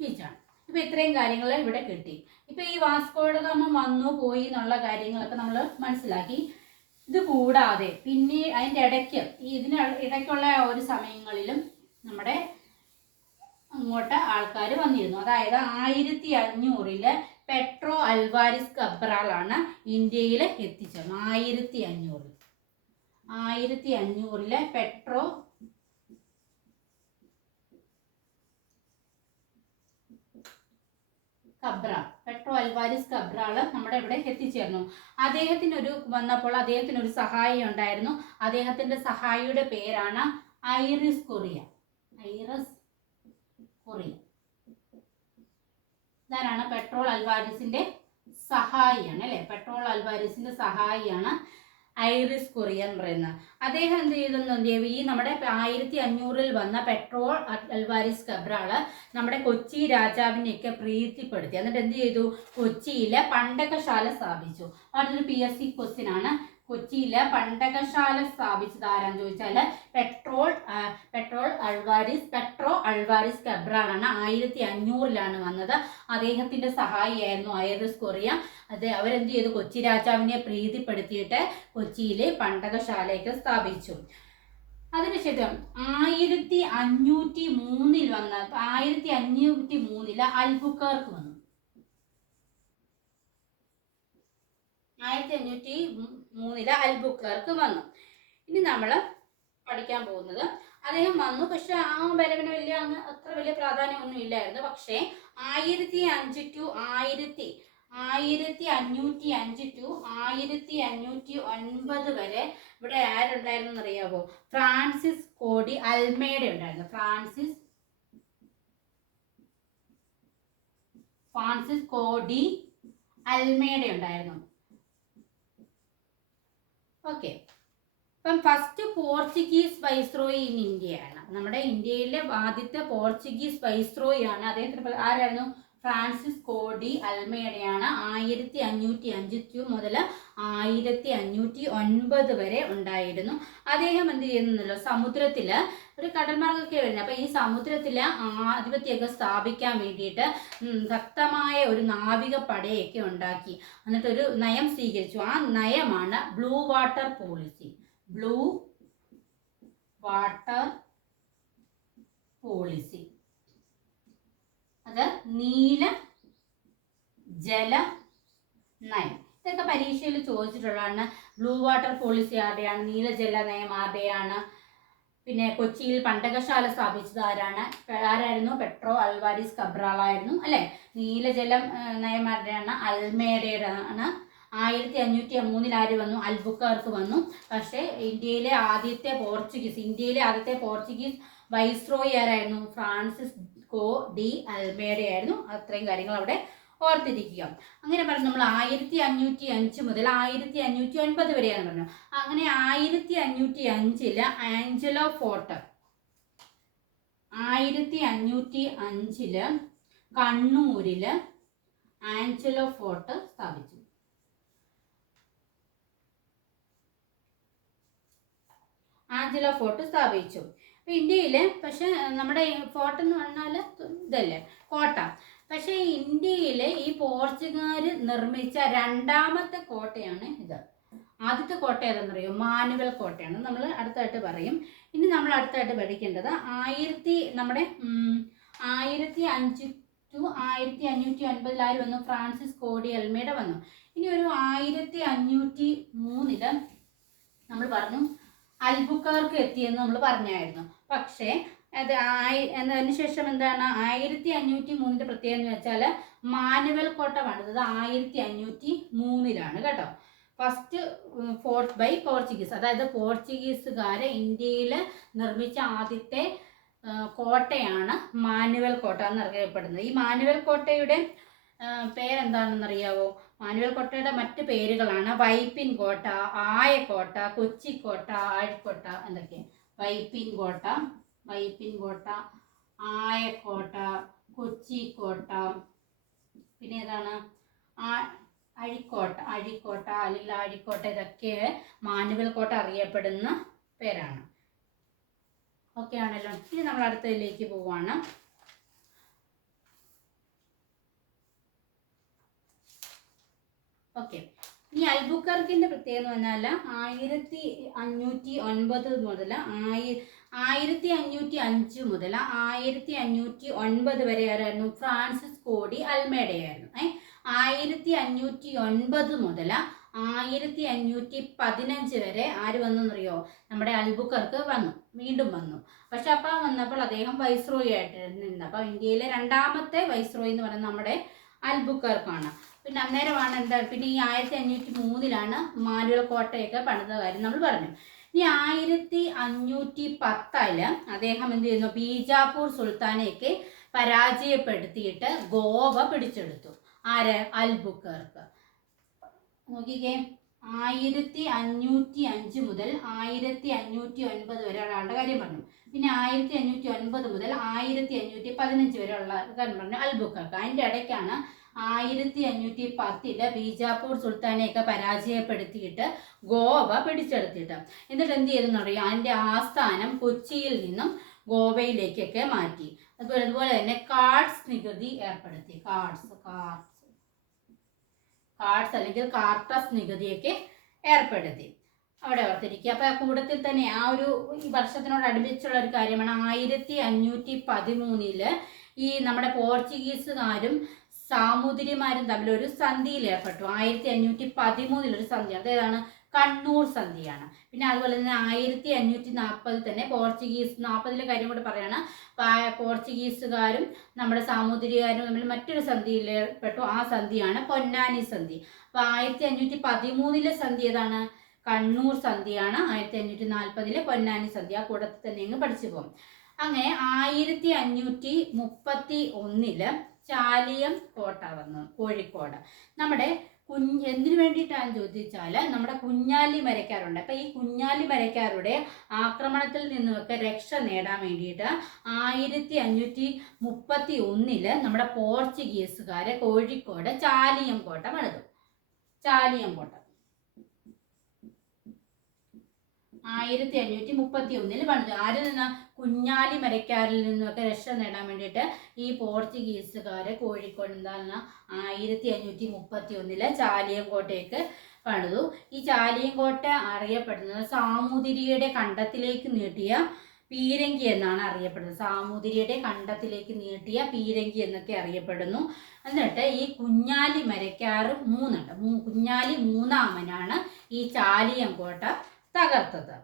ബീച്ചാണ്. ഇപ്പൊ ഇത്രയും കാര്യങ്ങൾ ഇവിടെ കിട്ടി. ഇപ്പൊ ഈ വാസ്കോഡ ഗാമ വന്നു പോയി എന്നുള്ള കാര്യങ്ങളൊക്കെ നമ്മൾ മനസ്സിലാക്കി. ഇത് കൂടാതെ പിന്നെ അതിൻ്റെ ഇടയ്ക്ക് ഇടയ്ക്കുള്ള ഒരു സമയങ്ങളിലും നമ്മുടെ അങ്ങോട്ട് ആൾക്കാർ വന്നിരുന്നു. അതായത് 1500 പെട്രോ അൽവാരിസ് കബ്രാളാണ് ഇന്ത്യയിൽ എത്തിച്ചേർന്നത്. 1500 പെട്രോ അൽവാരിസ് കബ്രാൾ നമ്മുടെ ഇവിടെ എത്തിച്ചേർന്നു. വന്നപ്പോൾ അദ്ദേഹത്തിന് ഒരു സഹായി ഉണ്ടായിരുന്നു. അദ്ദേഹത്തിന്റെ സഹായിയുടെ പേരാണ് ഐറിസ് കൊറിയ. ഇതാരാണ്? പെട്രോൾ അൽവാരിസിന്റെ സഹായിയാണ് അല്ലെ. പെട്രോൾ അൽവാരിസിന്റെ സഹായിയാണ് ഐറിസ് കൊറിയ എന്ന് പറയുന്നത്. അദ്ദേഹം എന്ത് ചെയ്തെന്ന് ഈ നമ്മുടെ 1500 വന്ന പെട്രോൾ അൽവാരിസ് കബ്രാള് നമ്മുടെ കൊച്ചി രാജാവിനെയൊക്കെ പ്രീതിപ്പെടുത്തി. എന്നിട്ട് എന്ത് ചെയ്തു? കൊച്ചിയിലെ പണ്ടകശാല സ്ഥാപിച്ചു. അതൊരു PSC ക്വസ്റ്റ്യൻ ആണ്. കൊച്ചിയിലെ പണ്ടകശാല സ്ഥാപിച്ചത് ആരാന്ന് ചോദിച്ചാൽ പെട്രോ അൽവാരിസ് കബ്രാളാണ്. 1500 വന്നത്. അദ്ദേഹത്തിന്റെ സഹായിയായിരുന്നു ഐറിസ് കൊറിയ. അവരെന്ത് ചെയ്തു? കൊച്ചി രാജാവിനെ പ്രീതിപ്പെടുത്തിയിട്ട് കൊച്ചിയിലെ പണ്ടകശാലയൊക്കെ സ്ഥാപിച്ചു. അതിനുശേഷം 1503 വന്ന 1503 അൽബുക്കർക്ക് വന്നു. 1503 അൽബുക്കർക്ക് വന്നു. ഇനി നമ്മൾ പഠിക്കാൻ പോകുന്നത്, അദ്ദേഹം വന്നു. പക്ഷെ ആ വരവിന് അത്ര വലിയ പ്രാധാന്യമൊന്നും ഇല്ലായിരുന്നു. പക്ഷേ 1505 to 1509 വരെ ഇവിടെ ആരുണ്ടായിരുന്നു അറിയാവോ? ഫ്രാൻസിസ് കോടി അൽമേഡ ഉണ്ടായിരുന്നു. ഫ്രാൻസിസ് കോടി അൽമേഡ ഉണ്ടായിരുന്നു. ഓക്കെ. അപ്പം ഫസ്റ്റ് പോർച്ചുഗീസ് വൈസ്രോയി ഇൻ ഇന്ത്യയാണ്. നമ്മുടെ ഇന്ത്യയിലെ ആദ്യത്തെ പോർച്ചുഗീസ് വൈസ്രോയി ആണ്. അദ്ദേഹത്തിന് ആരായിരുന്നു? ഫ്രാൻസിസ് കോടി അൽമേഡയാണ്. 1505 മുതൽ 1509 വരെ ഉണ്ടായിരുന്നു. അദ്ദേഹം എന്ത് ചെയ്യുന്നല്ലോ? സമുദ്രത്തില് ഒരു കടൽമാർഗ്ഗമൊക്കെ വരുന്നത്. അപ്പൊ ഈ സമുദ്രത്തില് ആധിപത്യമൊക്കെ സ്ഥാപിക്കാൻ വേണ്ടിയിട്ട് ശക്തമായ ഒരു നാവിക പടയൊക്കെ ഉണ്ടാക്കി. എന്നിട്ട് ഒരു നയം സ്വീകരിച്ചു. ആ നയമാണ് ബ്ലൂ വാട്ടർ പോളിസി. പോളിസി. അത് നീല ജല നയം. ഇതൊക്കെ പരീക്ഷയിൽ ചോദിച്ചിട്ടുള്ളതാണ്. ബ്ലൂ വാട്ടർ പോളിസി ആരുടെയാണ്? നീലജല നയം ആരുടെയാണ്? പിന്നെ കൊച്ചിയിൽ പണ്ടകശാല സ്ഥാപിച്ചത് ആരായിരുന്നു? പെട്രോ അൽവാരിസ് കബ്രാൾ ആയിരുന്നു അല്ലെ. നീലജലം നയം ആരുടെയാണ്? അൽമേഡയുടെ ആണ്. 1503 ആര് വന്നു? അൽബുക്കർക്ക് വന്നു. പക്ഷേ ഇന്ത്യയിലെ ആദ്യത്തെ പോർച്ചുഗീസ് വൈസ്രോയി ആരായിരുന്നു? ഫ്രാൻസിസ്കോ ഡി അൽമേഡ ആയിരുന്നു. അത്രയും കാര്യങ്ങൾ അവിടെ ഓർത്തിരിക്കുക. അങ്ങനെ പറഞ്ഞു നമ്മൾ 1505 മുതൽ 1509 വരെയാണ് പറഞ്ഞു. അങ്ങനെ 1505 ആഞ്ചലോ ഫോർട്ട്, 1505 കണ്ണൂരില് ആഞ്ചലോ ഫോർട്ട് സ്ഥാപിച്ചു. ആഞ്ചലോ ഫോർട്ട് സ്ഥാപിച്ചു. ഇന്ത്യയില് പക്ഷെ നമ്മുടെ ഫോർട്ട് എന്ന് പറഞ്ഞാൽ ഇതല്ലേ, കോട്ട. പക്ഷേ ഇന്ത്യയിലെ ഈ പോർച്ചുഗീസുകാർ നിർമ്മിച്ച രണ്ടാമത്തെ കോട്ടയാണ് ഇത്. ആദ്യത്തെ കോട്ട ഏതെന്നറിയോ? മാനുവൽ കോട്ടയാണ്. നമ്മൾ അടുത്തായിട്ട് പറയും. ഇനി നമ്മൾ അടുത്തായിട്ട് പഠിക്കേണ്ടത് 1505 to 1509 ആര് വന്നു? ഫ്രാൻസിസ്കോ ഡി അൽമേഡ വന്നു. ഇനി ഒരു 1503 നമ്മൾ പറഞ്ഞു അൽബുക്കർക്ക് എത്തിയെന്ന് നമ്മൾ പറഞ്ഞായിരുന്നു. പക്ഷേ അത് അതിനുശേഷം എന്താണ് 1503 പ്രത്യേകത എന്ന് വെച്ചാൽ മാനുവൽ കോട്ട പണിതത് 1503 കേട്ടോ. ഫസ്റ്റ് ഫോർട്ട് ബൈ പോർച്ചുഗീസ്, അതായത് പോർച്ചുഗീസുകാരെ ഇന്ത്യയിൽ നിർമ്മിച്ച ആദ്യത്തെ കോട്ടയാണ് മാനുവൽ കോട്ട എന്നറിയപ്പെടുന്നത്. ഈ മാനുവൽ കോട്ടയുടെ പേരെന്താണെന്നറിയാവോ? മാനുവൽ കോട്ടയുടെ മറ്റ് പേരുകളാണ് വൈപ്പിൻ കോട്ട, ആയക്കോട്ട, കൊച്ചിക്കോട്ട, ആഴിക്കോട്ട എന്നൊക്കെ. വൈപ്പിൻ കോട്ട, ആയക്കോട്ട, കൊച്ചിക്കോട്ട, പിന്നെ ഏതാണ് അഴിക്കോട്ട അല്ലെങ്കിൽ ആഴിക്കോട്ട. ഇതൊക്കെ മാനുവൽ കോട്ട അറിയപ്പെടുന്ന പേരാണ്. ഓക്കെ ആണല്ലോ. ഇനി നമ്മൾ അടുത്തതിലേക്ക് പോവാണ്. ഓക്കെ, ഈ അൽബുക്കർക്കിന്റെ പ്രത്യേകത എന്ന് പറഞ്ഞാൽ 1509 മുതൽ 1505 മുതൽ 1509 വരെ ആരായിരുന്നു? Francisco de അൽമേഡയായിരുന്നു. 1509 മുതൽ 1515 വരെ ആര് വന്നെന്നറിയോ? നമ്മുടെ അൽബുക്കർക്ക് വീണ്ടും വന്നു. പക്ഷെ അപ്പം വന്നപ്പോൾ അദ്ദേഹം വൈസ്രോയി ആയിട്ട് നിന്ന്. അപ്പോൾ ഇന്ത്യയിലെ രണ്ടാമത്തെ വൈസ്രോയി എന്ന് പറയുന്നത് നമ്മുടെ അൽബുക്കർക്കാണ്. പിന്നെ അന്നേരമാണ് പിന്നെ ഈ 1503 മാനുവൽ കോട്ടയൊക്കെ പണിത കാര്യം നമ്മൾ പറഞ്ഞു. ഇനി 1510 അദ്ദേഹം എന്ത് ചെയ്യുന്നു? ബീജാപ്പൂർ സുൽത്താനെയൊക്കെ പരാജയപ്പെടുത്തിയിട്ട് ഗോവ പിടിച്ചെടുത്തു. ആര്? അൽബുക്കർക്ക്. നോക്കിക്കേ, 1505 മുതൽ 1509 വരെ ഒരാളുടെ കാര്യം പറഞ്ഞു. പിന്നെ 1509 മുതൽ 1515 വരെ ഉള്ള കാര്യം പറഞ്ഞു അൽബുക്കർക്ക്. അതിൻ്റെ ഇടയ്ക്കാണ് 1510 ബീജാപ്പൂർ സുൽത്താനെയൊക്കെ പരാജയപ്പെടുത്തിയിട്ട് ഗോവ പിടിച്ചെടുത്തിട്ട്. എന്നിട്ട് എന്ത് ചെയ്തെന്ന് അറിയാം? അതിൻ്റെ ആസ്ഥാനം കൊച്ചിയിൽ നിന്നും ഗോവയിലേക്കൊക്കെ മാറ്റി. അതുപോലെ തന്നെ കാർഡ്സ് നികുതി ഏർപ്പെടുത്തി. കാർഡ്സ് അല്ലെങ്കിൽ കാർട്ടസ് നികുതിയൊക്കെ ഏർപ്പെടുത്തി. അവിടെ ഓർത്തിരിക്കുക. അപ്പോൾ ആ കൂട്ടത്തിൽ തന്നെ ആ ഒരു വർഷത്തിനോട് അടുപ്പിച്ചുള്ള ഒരു കാര്യമാണ് 1513 ഈ നമ്മുടെ പോർച്ചുഗീസുകാരും സാമൂതിരിമാരും തമ്മിൽ ഒരു സന്ധിയിൽ ഏർപ്പെട്ടു. 1513 ഒരു സന്ധി, അതേതാണ്? കണ്ണൂർ സന്ധിയാണ്. പിന്നെ അതുപോലെ തന്നെ 1540 തന്നെ 40 കാര്യം കൂടെ പറയാണ്. പോർച്ചുഗീസുകാരും നമ്മുടെ സാമൂതിരികാരും തമ്മിൽ മറ്റൊരു സന്ധിയിൽ ഏർപ്പെട്ടു. ആ സന്ധിയാണ് പൊന്നാനി സന്ധി. അപ്പോൾ 1513 സന്ധി ഏതാണ്? കണ്ണൂർ സന്ധിയാണ്. 1540 പൊന്നാനി സന്ധി. ആ കൂടത്തിൽ തന്നെ അങ്ങ് പഠിച്ചു പോകും. അങ്ങനെ 1531 ചാലിയം കോട്ട വന്നു, കോഴിക്കോട്. നമ്മുടെ എന്തിനു വേണ്ടിയിട്ടാണ് ചോദിച്ചാൽ നമ്മുടെ കുഞ്ഞാലി മരക്കാരുണ്ട്. അപ്പം ഈ കുഞ്ഞാലി മരക്കാരുടെ ആക്രമണത്തിൽ നിന്നുമൊക്കെ രക്ഷ നേടാൻ വേണ്ടിയിട്ട് 1531 നമ്മുടെ പോർച്ചുഗീസുകാരെ കോഴിക്കോട് ചാലിയം കോട്ട പണിതു. ചാലിയം കോട്ട 1531 പണിതു. ആരിൽ നിന്ന്? കുഞ്ഞാലി മരക്കാരിൽ നിന്നൊക്കെ രക്ഷ നേടാൻ വേണ്ടിയിട്ട് ഈ പോർച്ചുഗീസുകാരെ കോഴിക്കോട് എന്താണ് 1531 ചാലിയം കോട്ടയൊക്കെ പണിതു. ഈ ചാലിയം കോട്ട അറിയപ്പെടുന്നത് സാമൂതിരിയുടെ കണ്ടത്തിലേക്ക് നീട്ടിയ പീരങ്കി എന്നാണ് അറിയപ്പെടുന്നത്. സാമൂതിരിയുടെ കണ്ടത്തിലേക്ക് നീട്ടിയ പീരങ്കി എന്നൊക്കെ അറിയപ്പെടുന്നു. എന്നിട്ട് ഈ കുഞ്ഞാലി മരക്കാറ് മൂന്നുണ്ട്. കുഞ്ഞാലി മൂന്നാമനാണ് ഈ ചാലിയങ്കോട്ട തകർത്തത്.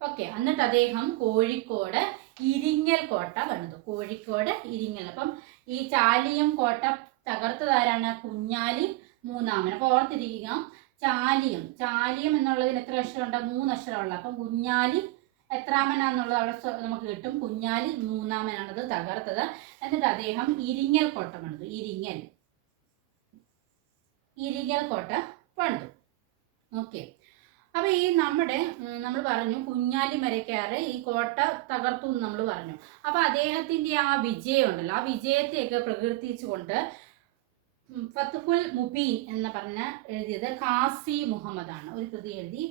ഓക്കെ. എന്നിട്ട് അദ്ദേഹം കോഴിക്കോട് ഇരിങ്ങൽ കോട്ട പണിതു. കോഴിക്കോട് ഇരിങ്ങൽ. അപ്പം ഈ ചാലിയം കോട്ട തകർത്തതാരാണ്? കുഞ്ഞാലി മൂന്നാമൻ. അപ്പോൾ ഓർത്തിരിക്കുക, ചാലിയം എന്നുള്ളതിന് എത്ര അക്ഷരമുണ്ട്? 3 അക്ഷരമുള്ള. അപ്പം കുഞ്ഞാലി എത്രാമനാന്നുള്ളത് അവിടെ നമുക്ക് കിട്ടും. കുഞ്ഞാലി മൂന്നാമനാണത് തകർത്തത്. എന്നിട്ട് അദ്ദേഹം ഇരിങ്ങൽ കോട്ട പണിതു. ഇരിങ്ങൽ കോട്ട പണിതു. ഓക്കെ. അപ്പൊ ഈ നമ്മൾ പറഞ്ഞു കുഞ്ഞാലി മരക്കാറ് ഈ കോട്ട തകർത്തു എന്ന് നമ്മൾ പറഞ്ഞു. അപ്പൊ അദ്ദേഹത്തിന്റെ ആ വിജയം ഉണ്ടല്ലോ, ആ വിജയത്തെയൊക്കെ പ്രകീർത്തിച്ചുകൊണ്ട് ഫത്ഹുൽ മുബീൻ എന്ന് പറഞ്ഞ എഴുതിയത് ഖാസി മുഹമ്മദ് ആണ്. ഒരു കൃതി എഴുതി.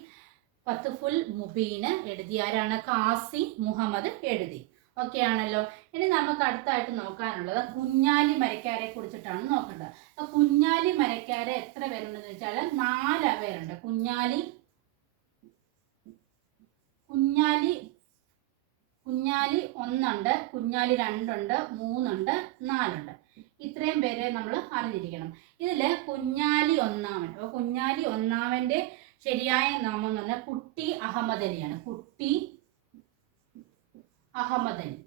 ഫത്ഹുൽ മുബീന് എഴുതി ആരാണ്? ഖാസി മുഹമ്മദ് എഴുതി. ഓക്കെ ആണല്ലോ. ഇനി നമുക്ക് അടുത്തായിട്ട് നോക്കാനുള്ളത് കുഞ്ഞാലി മരക്കാരെ കുറിച്ചിട്ടാണ് നോക്കേണ്ടത്. അപ്പൊ കുഞ്ഞാലി മരക്കാരെ എത്ര പേരുണ്ടെന്ന് വെച്ചാൽ 4 പേരുണ്ട്. കുഞ്ഞാലി 1 ഉണ്ട്, കുഞ്ഞാലി 2 ഉണ്ട്, 3 ഉണ്ട്, 4 ഉണ്ട്. ഇത്രയും പേരെ നമ്മൾ അറിഞ്ഞിരിക്കണം. ഇതില് കുഞ്ഞാലി ഒന്നാമൻ. അപ്പോൾ കുഞ്ഞാലി ഒന്നാമന്റെ ശരിയായ നാമം എന്ന് പറഞ്ഞാൽ കുട്ടി അഹമ്മദ് അലിയാണ്. കുട്ടി അഹമ്മദ് അലി.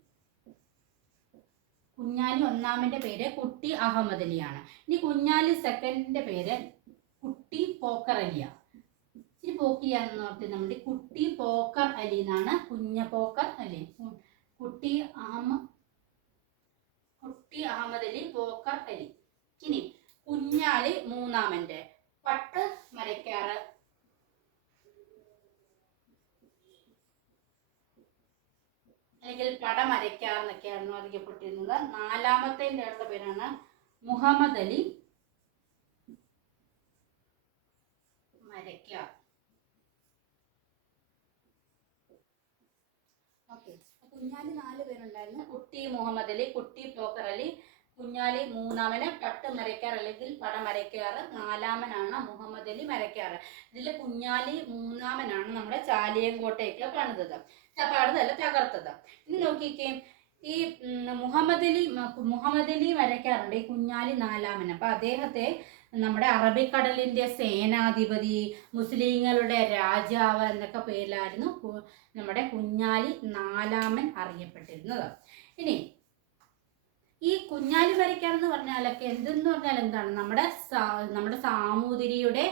കുഞ്ഞാലി ഒന്നാമന്റെ പേര് കുട്ടി അഹമ്മദ് അലിയാണ്. ഇനി കുഞ്ഞാലി സെക്കൻഡിന്റെ പേര് കുട്ടി പോക്കർ അലിയ. ഇച്ചിരി പോക്കിയാണെന്ന് ഓർത്തി നമ്മുടെ കുട്ടി പോക്കർ അലി എന്നാണ്. പോക്കർ അലി. കുട്ടി അഹമ്മദ് അലി, പോക്കർ അലി. ഇനി കുഞ്ഞാലി മൂന്നാമന്റെ പട്ട് മരക്കാറ്, അല്ലെങ്കിൽ പടമരക്കാർ എന്നൊക്കെയായിരുന്നു അറിയപ്പെട്ടിരുന്നത്. 4ാമത്തെ പേരാണ് മുഹമ്മദ് അലി മരക്കാർ. ഓക്കെ. കുഞ്ഞാലി 4 പേരുണ്ടായിരുന്നു. കുട്ടി മുഹമ്മദ് അലി, കുട്ടി പോക്കർ അലി, കുഞ്ഞാലി മൂന്നാമന് പട്ട് മരക്കാർ അല്ലെങ്കിൽ പടമരക്കാറ്, 4ാമനാണ് മുഹമ്മദ് അലി മരക്കാറ്. ഇതിൽ കുഞ്ഞാലി മൂന്നാമനാണ് നമ്മുടെ ചാലിയങ്കോട്ടയൊക്കെ തകർത്തത്. ഇനി നോക്കിക്കേ, ഈ മുഹമ്മദ് അലി മരക്കാറുണ്ട്. ഈ കുഞ്ഞാലി 4ാമൻ. അപ്പൊ അദ്ദേഹത്തെ നമ്മുടെ അറബിക്കടലിന്റെ സേനാധിപതി, മുസ്ലിങ്ങളുടെ രാജാവ് എന്നൊക്കെ പേരിലായിരുന്നു നമ്മുടെ കുഞ്ഞാലി 4ാമൻ അറിയപ്പെട്ടിരുന്നത്. ഇനി ഈ കുഞ്ഞാലി മരക്കാർ എന്ന് പറഞ്ഞാലൊക്കെ എന്തെന്ന് പറഞ്ഞാൽ എന്താണ്? നമ്മുടെ സാമൂതിരിയുടെ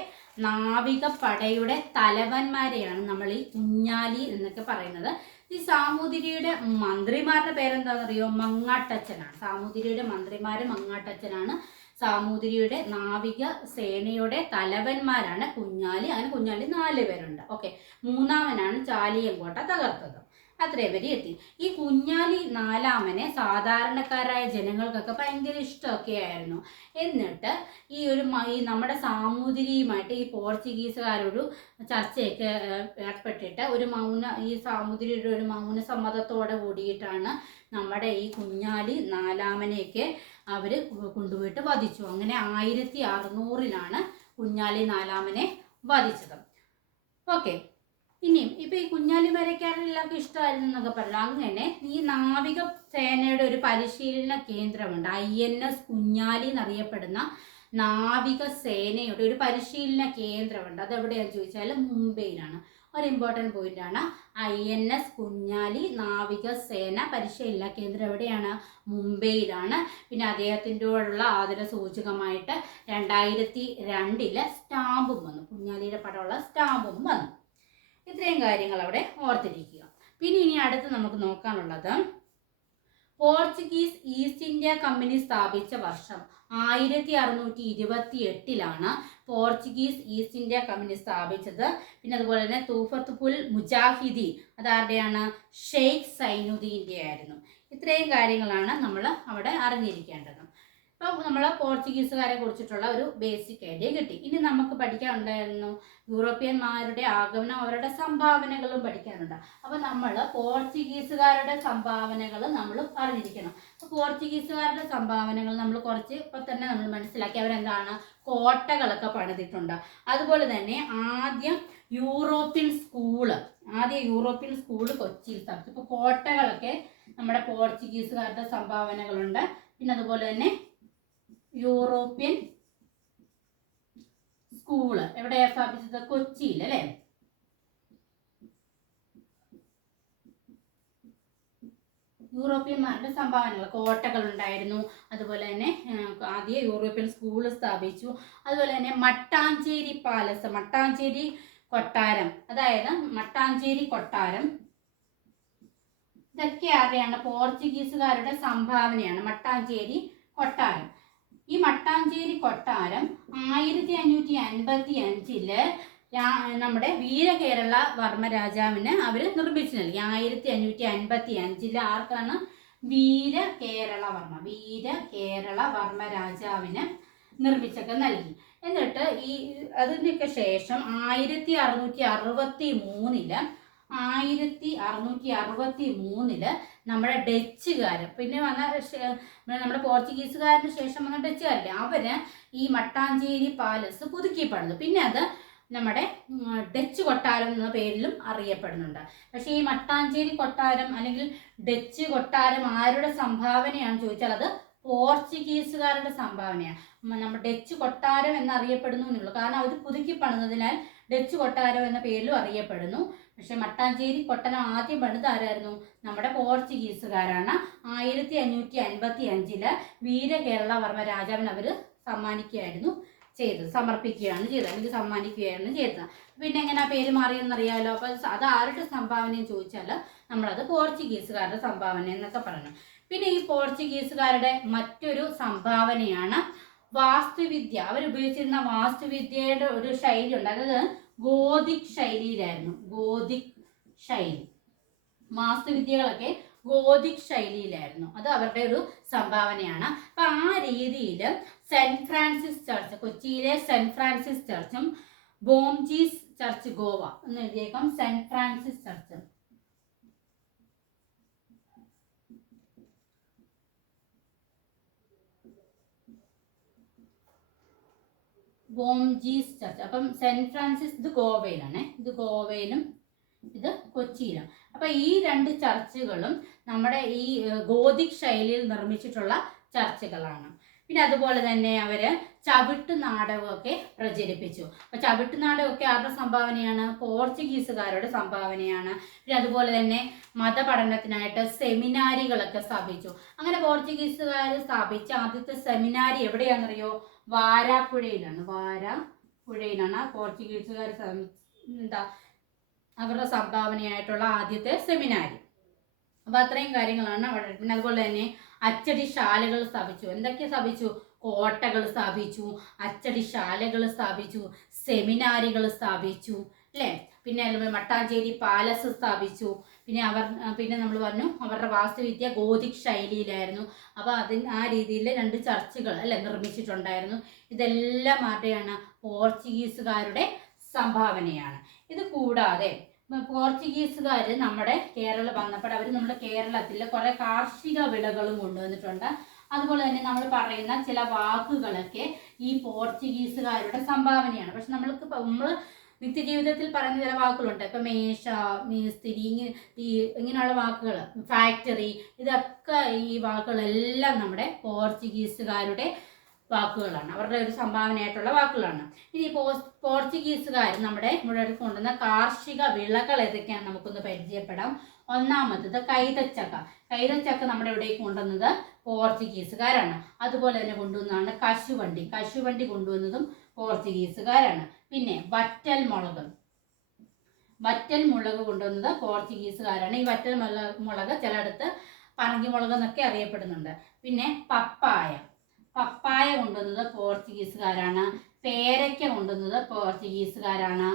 നാവികപ്പടയുടെ തലവന്മാരെയാണ് നമ്മൾ ഈ കുഞ്ഞാലി എന്നൊക്കെ പറയുന്നത്. ഈ സാമൂതിരിയുടെ മന്ത്രിമാരുടെ പേരെന്താണെന്നറിയോ? മങ്ങാട്ടച്ചനാണ്. സാമൂതിരിയുടെ മന്ത്രിമാര് മങ്ങാട്ടച്ചനാണ്. സാമൂതിരിയുടെ നാവിക സേനയുടെ തലവന്മാരാണ് കുഞ്ഞാലി. അങ്ങനെ കുഞ്ഞാലി 4 പേരുണ്ട്. ഓക്കെ. മൂന്നാമനാണ് ചാലിയങ്കോട്ട തകർത്തത്. അത്രയും വരെ എത്തി. ഈ കുഞ്ഞാലി 4ാമനെ സാധാരണക്കാരായ ജനങ്ങൾക്കൊക്കെ ഭയങ്കര ഇഷ്ടമൊക്കെ ആയിരുന്നു. എന്നിട്ട് ഈ നമ്മുടെ സാമൂതിരിയുമായിട്ട് ഈ പോർച്ചുഗീസുകാരൊരു ചർച്ചയൊക്കെ ഏർപ്പെട്ടിട്ട് ഈ സാമൂതിരിയുടെ ഒരു മൗന സമ്മതത്തോടെ കൂടിയിട്ടാണ് നമ്മുടെ ഈ കുഞ്ഞാലി 4ാമനെയൊക്കെ അവർ കൊണ്ടുപോയിട്ട് വധിച്ചു. അങ്ങനെ 1600-ലാണ് കുഞ്ഞാലി 4ാമനെ വധിച്ചത്. ഓക്കെ. ഇനിയും ഇപ്പൊ ഈ കുഞ്ഞാലി മരക്കാരൻ എല്ലാവർക്കും ഇഷ്ടമായിരുന്നു എന്നൊക്കെ പറഞ്ഞു. അങ്ങനെ ഈ നാവിക സേനയുടെ ഒരു പരിശീലന കേന്ദ്രമുണ്ട്. INS കുഞ്ഞാലി എന്നറിയപ്പെടുന്ന നാവിക സേനയുടെ ഒരു പരിശീലന കേന്ദ്രമുണ്ട്. അത് എവിടെയാണെന്ന് ചോദിച്ചാൽ മുംബൈയിലാണ്. ഒരു ഇമ്പോർട്ടൻറ്റ് പോയിന്റ് ആണ്. INS കുഞ്ഞാലി നാവിക സേന പരിശീലന കേന്ദ്രം എവിടെയാണ്? മുംബൈയിലാണ്. പിന്നെ അദ്ദേഹത്തിൻ്റെയോടുള്ള ആദര സൂചകമായിട്ട് 2002 സ്റ്റാമ്പും വന്നു. കുഞ്ഞാലിയുടെ പടമുള്ള സ്റ്റാമ്പും വന്നു. ഇത്രയും കാര്യങ്ങൾ അവിടെ ഓർത്തിരിക്കുക. പിന്നെ ഇനി അടുത്ത് നമുക്ക് നോക്കാനുള്ളത് പോർച്ചുഗീസ് ഈസ്റ്റ് ഇന്ത്യ കമ്പനി സ്ഥാപിച്ച വർഷം 1628-ലാണ് പോർച്ചുഗീസ് ഈസ്റ്റ് ഇന്ത്യ കമ്പനി സ്ഥാപിച്ചത്. പിന്നെ അതുപോലെ തന്നെ തൂഫത്തുൽ മുജാഹിദി അതാരുടെയാണ്? ഷെയ്ഖ് സൈനുദ്ദീൻ്റെ ആയിരുന്നു. ഇത്രയും കാര്യങ്ങളാണ് നമ്മൾ അവിടെ അറിഞ്ഞിരിക്കേണ്ടത്. അപ്പോൾ നമ്മൾ പോർച്ചുഗീസുകാരെ കുറിച്ചിട്ടുള്ള ഒരു ബേസിക് ഐഡിയ കിട്ടി. ഇനി നമുക്ക് പഠിക്കാനുണ്ടായിരുന്നു യൂറോപ്യന്മാരുടെ ആഗമനം, അവരുടെ സംഭാവനകളും പഠിക്കാനുണ്ട്. അപ്പോൾ നമ്മൾ പോർച്ചുഗീസുകാരുടെ സംഭാവനകൾ നമ്മൾ അറിഞ്ഞിരിക്കണം. അപ്പോൾ പോർച്ചുഗീസുകാരുടെ സംഭാവനകൾ നമ്മൾ കുറച്ച് ഇപ്പോൾ തന്നെ നമ്മൾ മനസ്സിലാക്കി. അവരെന്താണ്? കോട്ടകളൊക്കെ പണിതിട്ടുണ്ട്. അതുപോലെ തന്നെ ആദ്യം യൂറോപ്യൻ സ്കൂള്, ആദ്യം യൂറോപ്യൻ സ്കൂൾ കൊച്ചിയിൽ സ്ഥാപിച്ചു. ഇപ്പോൾ കോട്ടകളൊക്കെ നമ്മുടെ പോർച്ചുഗീസുകാരുടെ സംഭാവനകളുണ്ട്. പിന്നെ അതുപോലെ തന്നെ യൂറോപ്യൻ സ്കൂള് എവിടെയാണ് സ്ഥാപിച്ചത്? കൊച്ചിയിൽ അല്ലേ. യൂറോപ്യന്മാരുടെ സംഭാവനകൾ, കോട്ടകൾ ഉണ്ടായിരുന്നു. അതുപോലെ തന്നെ ആദ്യം യൂറോപ്യൻ സ്കൂൾ സ്ഥാപിച്ചു. അതുപോലെ തന്നെ മട്ടാഞ്ചേരി പാലസ്, മട്ടാഞ്ചേരി കൊട്ടാരം, അതായത് മട്ടാഞ്ചേരി കൊട്ടാരം, ഇതൊക്കെ ആരെയാണ്? പോർച്ചുഗീസുകാരുടെ സംഭാവനയാണ് മട്ടാഞ്ചേരി കൊട്ടാരം. ഈ മട്ടാഞ്ചേരി കൊട്ടാരം 1555 നമ്മുടെ വീരകേരള വർമ്മ രാജാവിന് അവർ നിർമ്മിച്ചു നൽകി. 1555 ആർക്കാണ്? വീരകേരള വർമ്മ രാജാവിന് നിർമ്മിച്ചൊക്കെ നൽകി. എന്നിട്ട് അതിനൊക്കെ ശേഷം 1663 നമ്മുടെ ഡച്ചുകാർ, പിന്നെ വന്ന നമ്മുടെ പോർച്ചുഗീസുകാരന് ശേഷം വന്ന ഡച്ചുകാരില്ലേ, അവര് ഈ മട്ടാഞ്ചേരി പാലസ് പുതുക്കി പണിതു. പിന്നെ അത് നമ്മുടെ ഡച്ച് കൊട്ടാരം എന്ന പേരിലും അറിയപ്പെടുന്നുണ്ട്. പക്ഷേ ഈ മട്ടാഞ്ചേരി കൊട്ടാരം അല്ലെങ്കിൽ ഡച്ച് കൊട്ടാരം ആരുടെ സംഭാവനയാണെന്ന് ചോദിച്ചാൽ അത് പോർച്ചുഗീസുകാരുടെ സംഭാവനയാണ്. നമ്മുടെ ഡച്ച് കൊട്ടാരം എന്നറിയപ്പെടുന്നു എന്നുള്ളൂ, കാരണം അവർ പുതുക്കി പണിതതിനാൽ ഡച്ച് കൊട്ടാരം എന്ന പേരിലും അറിയപ്പെടുന്നു. പക്ഷെ മട്ടാഞ്ചേരി കൊട്ടാരം ആദ്യം പണിത് ആരായിരുന്നു? നമ്മുടെ പോർച്ചുഗീസുകാരാണ്. 1555 വീരകേരള വർമ്മ രാജാവിന് അവർ സമർപ്പിക്കുകയാണ് ചെയ്തത്, അല്ലെങ്കിൽ സമ്മാനിക്കുകയാണ് ചെയ്തത്. പിന്നെ എങ്ങനെ പേര് മാറിയെന്നറിയാമല്ലോ. അപ്പം അത് ആരുടെ സംഭാവനയെന്ന് ചോദിച്ചാൽ നമ്മളത് പോർച്ചുഗീസുകാരുടെ സംഭാവന എന്നൊക്കെ പറഞ്ഞു. പിന്നെ ഈ പോർച്ചുഗീസുകാരുടെ മറ്റൊരു സംഭാവനയാണ് വാസ്തുവിദ്യ. അവരുപയോഗിച്ചിരുന്ന വാസ്തുവിദ്യയുടെ ഒരു ശൈലി ഉണ്ട്, അതായത് ഗോതിക് ശൈലിയിലായിരുന്നു. ഗോതിക് ശൈലി, വാസ്തുവിദ്യകളൊക്കെ ഗോതിക് ശൈലിയിലായിരുന്നു. അത് അവരുടെ ഒരു സംഭാവനയാണ്. അപ്പൊ ആ രീതിയിൽ സെന്റ് ഫ്രാൻസിസ് ചർച്ച്, കൊച്ചിയിലെ സെന്റ് ഫ്രാൻസിസ് ചർച്ചും ബോംജീസ് ചർച്ച് ഗോവ എന്ന് എഴുതിയേക്കാം. Saint Francis church, Bom Jesus church. അപ്പം സെന്റ് ഫ്രാൻസിസ് ഇത് ഗോവയിലാണ്, ഇത് ഗോവയിലും ഇത് കൊച്ചിയിലും. അപ്പൊ ഈ രണ്ട് ചർച്ചുകളും നമ്മുടെ ഈ ഗോതിക് ശൈലിയിൽ നിർമ്മിച്ചിട്ടുള്ള ചർച്ചുകളാണ്. പിന്നെ അതുപോലെ തന്നെ അവര് ചവിട്ട് നാടകമൊക്കെ പ്രചരിപ്പിച്ചു. അപ്പൊ ചവിട്ട് നാടകമൊക്കെ ആരുടെ സംഭാവനയാണ്? പോർച്ചുഗീസുകാരുടെ സംഭാവനയാണ്. പിന്നെ അതുപോലെ തന്നെ മതപഠനത്തിനായിട്ട് സെമിനാരികളൊക്കെ സ്ഥാപിച്ചു. അങ്ങനെ പോർച്ചുഗീസുകാർ സ്ഥാപിച്ച ആദ്യത്തെ സെമിനാരി എവിടെയാണെന്നറിയോ? വാരാപ്പുഴയിലാണ്. വാരാപ്പുഴയിലാണ് പോർച്ചുഗീസുകാർ അവരുടെ സംഭാവനയായിട്ടുള്ള ആദ്യത്തെ സെമിനാരി. അപ്പൊ അത്രയും കാര്യങ്ങളാണ് അവിടെ. പിന്നെ അതുപോലെ തന്നെ അച്ചടിശാലകൾ സ്ഥാപിച്ചു. എന്തൊക്കെ സ്ഥാപിച്ചു? കോട്ടകൾ സ്ഥാപിച്ചു, അച്ചടിശാലകൾ സ്ഥാപിച്ചു, സെമിനാരികൾ സ്ഥാപിച്ചു, അല്ലേ? പിന്നെ മട്ടാഞ്ചേരി പാലസ് സ്ഥാപിച്ചു. പിന്നെ നമ്മൾ പറഞ്ഞു അവരുടെ വാസ്തുവിദ്യ ഗോതിക് ശൈലിയിലായിരുന്നു. അപ്പോൾ ആ രീതിയിൽ രണ്ട് ചർച്ചുകൾ അല്ലെ നിർമ്മിച്ചിട്ടുണ്ടായിരുന്നു. ഇതെല്ലാം ആരുടെയാണ്? പോർച്ചുഗീസുകാരുടെ സംഭാവനയാണ്. ഇത് കൂടാതെ പോർച്ചുഗീസുകാർ നമ്മുടെ കേരളം വന്നപ്പോൾ അവർ നമ്മുടെ കേരളത്തിൽ കുറേ കാർഷിക വിളകളും കൊണ്ടുവന്നിട്ടുണ്ട്. അതുപോലെ തന്നെ നമ്മൾ പറയുന്ന ചില വാക്കുകളൊക്കെ ഈ പോർച്ചുഗീസുകാരുടെ സംഭാവനയാണ്. പക്ഷെ നമ്മൾ നിത്യജീവിതത്തിൽ പറയുന്ന ചില വാക്കുകളുണ്ട്. ഇപ്പം മേശ, മേസ്തിരി, ഇങ്ങനെയുള്ള വാക്കുകൾ, ഫാക്ടറി, ഇതൊക്കെ ഈ വാക്കുകളെല്ലാം നമ്മുടെ പോർച്ചുഗീസുകാരുടെ വാക്കുകളാണ്, അവരുടെ ഒരു സംഭാവനയായിട്ടുള്ള വാക്കുകളാണ്. ഇനി പോർച്ചുഗീസുകാർ നമ്മുടെ ഇവിടെ കൊണ്ടുവന്ന കാർഷിക വിളകൾ ഏതൊക്കെയാണ് നമുക്കൊന്ന് പരിചയപ്പെടാം. ഒന്നാമത്തത് കൈതച്ചക്ക. കൈതച്ചക്ക നമ്മുടെ ഇവിടേക്ക് കൊണ്ടുവന്നത് പോർച്ചുഗീസുകാരാണ്. അതുപോലെ തന്നെ കൊണ്ടുവന്നതാണ് കശുവണ്ടി. കശുവണ്ടി കൊണ്ടുവന്നതും പോർച്ചുഗീസുകാരാണ്. പിന്നെ വറ്റൽ മുളക് കൊണ്ടുവന്നത് പോർച്ചുഗീസുകാരാണ്. ഈ വറ്റൽ മുളക് ചിലയിടത്ത് പറങ്കി മുളക് എന്നൊക്കെ അറിയപ്പെടുന്നുണ്ട്. പിന്നെ പപ്പായ കൊണ്ടുവന്നത് പോർച്ചുഗീസുകാരാണ്. പേരയ്ക്ക കൊണ്ടുവന്നത് പോർച്ചുഗീസുകാരാണ്.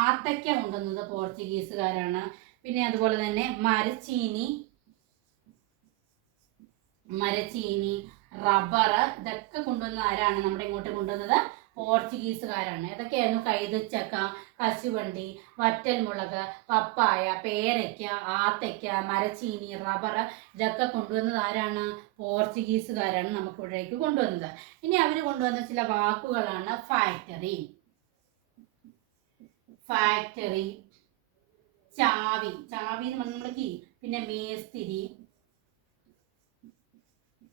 ആത്തയ്ക്ക കൊണ്ടുവന്നത് പോർച്ചുഗീസുകാരാണ്. പിന്നെ അതുപോലെ തന്നെ മരച്ചീനി, റബ്ബർ, ഇതൊക്കെ കൊണ്ടുവന്ന ആരാണ്? നമ്മുടെ ഇങ്ങോട്ട് കൊണ്ടുവന്നത് പോർച്ചുഗീസുകാരാണ്. ഏതൊക്കെയായിരുന്നു? കൈതച്ചക്ക, കശുവണ്ടി, വറ്റൽമുളക്, പപ്പായ, പേരയ്ക്ക, ആത്തയ്ക്ക, മരച്ചീനി, റബ്ബർ, ഇതൊക്കെ കൊണ്ടുവന്നത് ആരാണ്? പോർച്ചുഗീസുകാരാണ് നമുക്ക് ഇവിടേക്ക് കൊണ്ടുവന്നത്. ഇനി അവർ കൊണ്ടുവന്ന ചില വാക്കുകളാണ് ഫാക്ടറി, ചാവി, ചാവി എന്ന് പറഞ്ഞാൽ നമ്മൾ കീ. പിന്നെ മേസ്തിരി,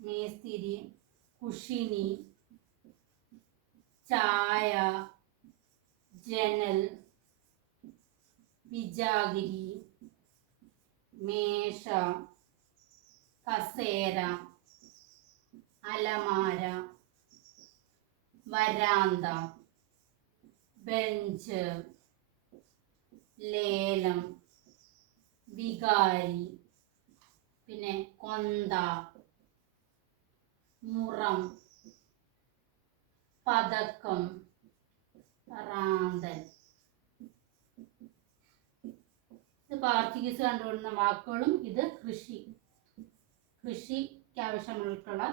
മേസ്തിരി, കുഷിനി, ചായ, ജനൽ, വിജാഗിരി, മേശ, കസേര, അലമാര, വരാന്ത, ബെഞ്ച്, ലേലം, വികാരി, പിന്നെ കൊന്ത, മുറം, പതക്കം, റാന്തൽ. ഇത് പോർച്ചുഗീസ് കണ്ടുകൊണ്ടുന്ന വാക്കുകളും ഇത് കൃഷിക്ക് ആവശ്യമായിട്ടുള്ള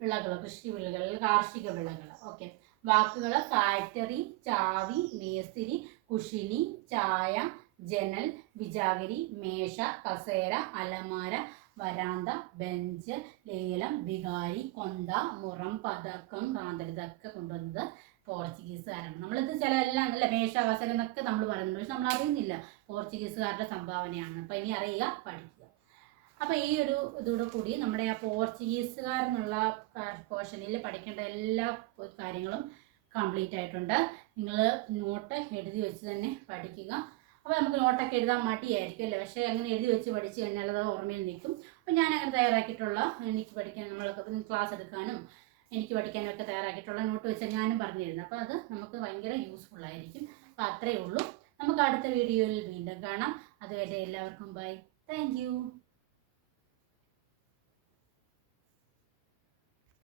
വിളകൾ, കൃഷി വിളകൾ, കാർഷിക വിളകൾ. ഓക്കെ, വാക്കുകൾ ഫാക്ടറി, ചാവി, മേസ്തിരി, കുഷിനി, ചായ, ജനൽ, വിജാഗിരി, മേശ, കസേര, അലമാര, വരാന്ത, ബെഞ്ച്, ലേലം, വികാരി, കൊന്ത, മുറം, പതക്കം, റാന്തൽ. ഇതൊക്കെ കൊണ്ടുവന്നത് പോർച്ചുഗീസുകാരാണ്. നമ്മളിത് ചില എല്ലാം അല്ല മേശ, കസേര എന്നൊക്കെ നമ്മൾ പറയുന്നുണ്ട്, പക്ഷെ നമ്മൾ അറിയുന്നില്ല പോർച്ചുഗീസുകാരുടെ സംഭാവനയാണ്. അപ്പം ഇനി അറിയുക, പഠിക്കുക. അപ്പം ഈ ഒരു ഇതോടെ കൂടി നമ്മുടെ ആ പോർച്ചുഗീസുകാരെന്നുള്ള പോർഷനിൽ പഠിക്കേണ്ട എല്ലാ കാര്യങ്ങളും കംപ്ലീറ്റ് ആയിട്ടുണ്ട്. നിങ്ങൾ നോട്ട് എഴുതി വെച്ച് തന്നെ പഠിക്കുക. അപ്പോൾ നമുക്ക് നോട്ടൊക്കെ എഴുതാൻ മടിയായിരിക്കും അല്ലേ, പക്ഷേ അങ്ങനെ എഴുതി വെച്ച് പഠിച്ച് കഴിഞ്ഞാൽ അത് ഓർമ്മയിൽ നിൽക്കും. അപ്പോൾ ഞാൻ അങ്ങനെ തയ്യാറാക്കിയിട്ടുള്ള എനിക്ക് പഠിക്കാൻ നമ്മളൊക്കെ ക്ലാസ് എടുക്കാനും എനിക്ക് പഠിക്കാനും ഒക്കെ തയ്യാറാക്കിയിട്ടുള്ള നോട്ട് വെച്ച് ഞാനും പറഞ്ഞു തരുന്നത്. അപ്പോൾ അത് നമുക്ക് ഭയങ്കര യൂസ്ഫുൾ ആയിരിക്കും. അപ്പോൾ അത്രയേ ഉള്ളൂ. നമുക്ക് അടുത്ത വീഡിയോയിൽ വീണ്ടും കാണാം. അതുവരെ എല്ലാവർക്കും ബൈ. Thank you.